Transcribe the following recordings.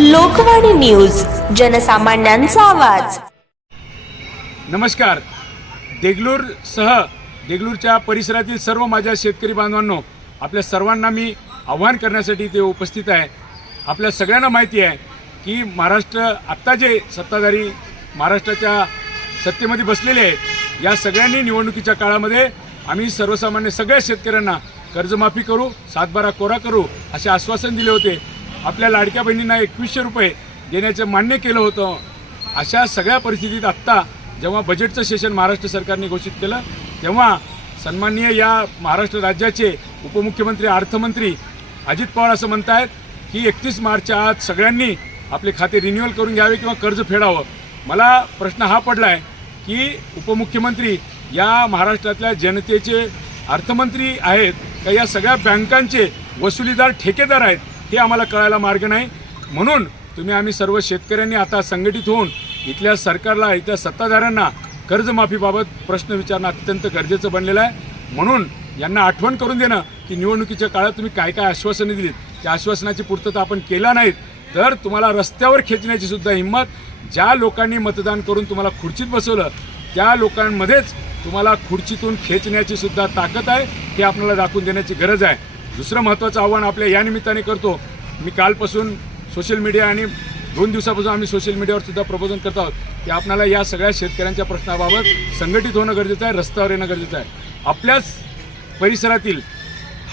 Lokvani news जनसामान्यांचा आवाज. नमस्कार. देगलूरसह देगलूरच्या परिसरातील सर्व माझ्या शेतकरी बांधवांनो आपल्या सर्वांना मी आव्हान करण्यासाठी ते उपस्थित आहे. आपल्या सगळ्यांना माहिती आहे की महाराष्ट्र आत्ता जे सत्ताधारी महाराष्ट्राच्या सत्तेमध्ये बसलेले आहेत या सगळ्यांनी निवडणुकीच्या काळामध्ये आम्ही सर्वसामान्य सगळ्या शेतकऱ्यांना कर्जमाफी करू सातबारा कोरा करू असे आश्वासन दिले होते. आपल्या लाडक्या बहिणींना एकवीसशे रुपये देण्याचं मान्य केलं होतं. अशा सगळ्या परिस्थितीत आत्ता जेव्हा बजेटचं सेशन महाराष्ट्र सरकारने घोषित केलं तेव्हा सन्माननीय या महाराष्ट्र राज्याचे उपमुख्यमंत्री अर्थमंत्री अजित पवार असं म्हणतायत की एकतीस मार्चच्या आत सगळ्यांनी आपले खाते रिन्युअल करून घ्यावे किंवा कर्ज फेडावं. मला प्रश्न हा पडला आहे की उपमुख्यमंत्री या महाराष्ट्रातल्या जनतेचे अर्थमंत्री आहेत का? या सगळ्या बँकांचे वसुलीदार ठेकेदार आहेत? हे आम्हाला कळायला मार्ग नाही. म्हणून तुम्ही आम्ही सर्व शेतकऱ्यांनी आता संघटित होऊन इथल्या सरकारला इथल्या सत्ताधाऱ्यांना कर्जमाफीबाबत प्रश्न विचारणं अत्यंत गरजेचं बनलेलं आहे. म्हणून यांना आठवण करून देणं की निवडणुकीच्या काळात तुम्ही काय काय आश्वासनं दिलीत त्या आश्वासनाची पूर्तता आपण केला नाहीत. तर तुम्हाला रस्त्यावर खेचण्याची सुद्धा हिंमत ज्या लोकांनी मतदान करून तुम्हाला खुर्चीत बसवलं त्या लोकांमध्येच तुम्हाला खुर्चीतून खेचण्याची सुद्धा ताकद आहे हे आपल्याला दाखवून देण्याची गरज आहे. दुसरं महत्त्वाचं आव्हान आपल्या या निमित्ताने करतो मी कालपासून सोशल मीडिया आणि दोन दिवसापासून आम्ही सोशल मीडियावर सुद्धा प्रबोधन करत आहोत की आपणाला या सगळ्या शेतकऱ्यांच्या प्रश्नाबाबत संघटित होणं गरजेचं आहे रस्त्यावर येणं गरजेचं आहे. आपल्याच परिसरातील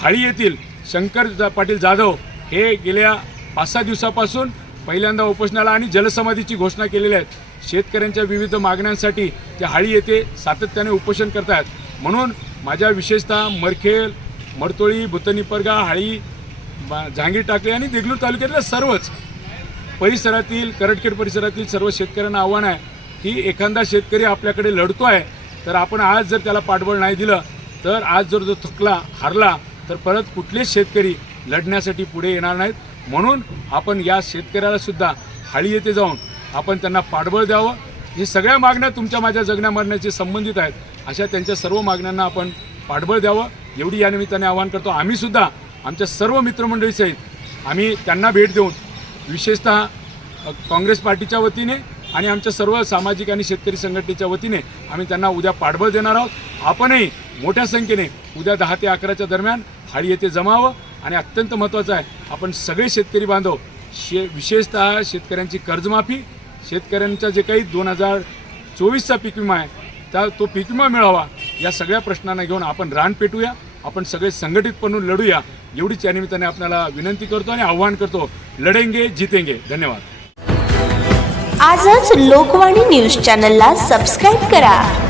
हाळी येथील शंकर पाटील जाधव हे गेल्या पाच सहा दिवसापासून पहिल्यांदा उपोषणाला आणि जलसमाधीची घोषणा केलेल्या आहेत. शेतकऱ्यांच्या विविध मागण्यांसाठी ते हाळी येथे सातत्याने उपोषण करत आहेत म्हणून माझ्या विशेषतः मरखेल मडतोळी भुतनिपरगा हाळी बा- जहांगीर टाकळे आणि देगलूर तालुक्यातल्या सर्वच परिसरातील करटखेड परिसरातील सर्व शेतकऱ्यांना आव्हान आहे की एखादा शेतकरी आपल्याकडे लढतो आहे तर आपण आज जर त्याला पाठबळ नाही दिलं तर आज जर जो थकला हारला तर परत कुठलेच शेतकरी लढण्यासाठी पुढे येणार नाहीत. म्हणून आपण या शेतकऱ्याला सुद्धा हाळी येथे जाऊन आपण त्यांना पाठबळ द्यावं. हे सगळ्या मागण्या तुमच्या माझ्या जगण्या मरण्याचे संबंधित आहेत. अशा त्यांच्या सर्व मागण्यांना आपण पाठबळ द्यावं. एवढी या निमित्ताने आवाहन करतो. आम्ही सुद्धा आमच्या सर्व मित्रमंडळी सहित आम्ही त्यांना भेट देऊन विशेषतः काँग्रेस पार्टीच्या वतीने आणि आमच्या सर्व सामाजिक आणि शेतकरी संघटनेच्या वतीने आम्ही त्यांना उद्या पाठबळ देणार आहोत. आपणही मोठ्या संख्येने उद्या दहा ते अकराच्या दरम्यान हाळी येथे जमावं आणि अत्यंत महत्त्वाचं आहे आपण सगळे शेतकरी बांधव शे विशेषतः शेतकऱ्यांची कर्जमाफी शेतकऱ्यांचा जे काही दोन हजार चोवीसचा पीक विमा आहे त्या तो पीक विमा मिळावा या सगळ्या प्रश्नांना घेऊन आपण रान पेटूया. आपण सगळे संघटित बनून लढूया. एवढीच या निमित्ताने आपल्याला विनंती करतो आणि आव्हान करतो. लढेंगे जितेंगे. धन्यवाद. आजच लोकवाणी न्यूज चॅनलला सबस्क्राईब करा.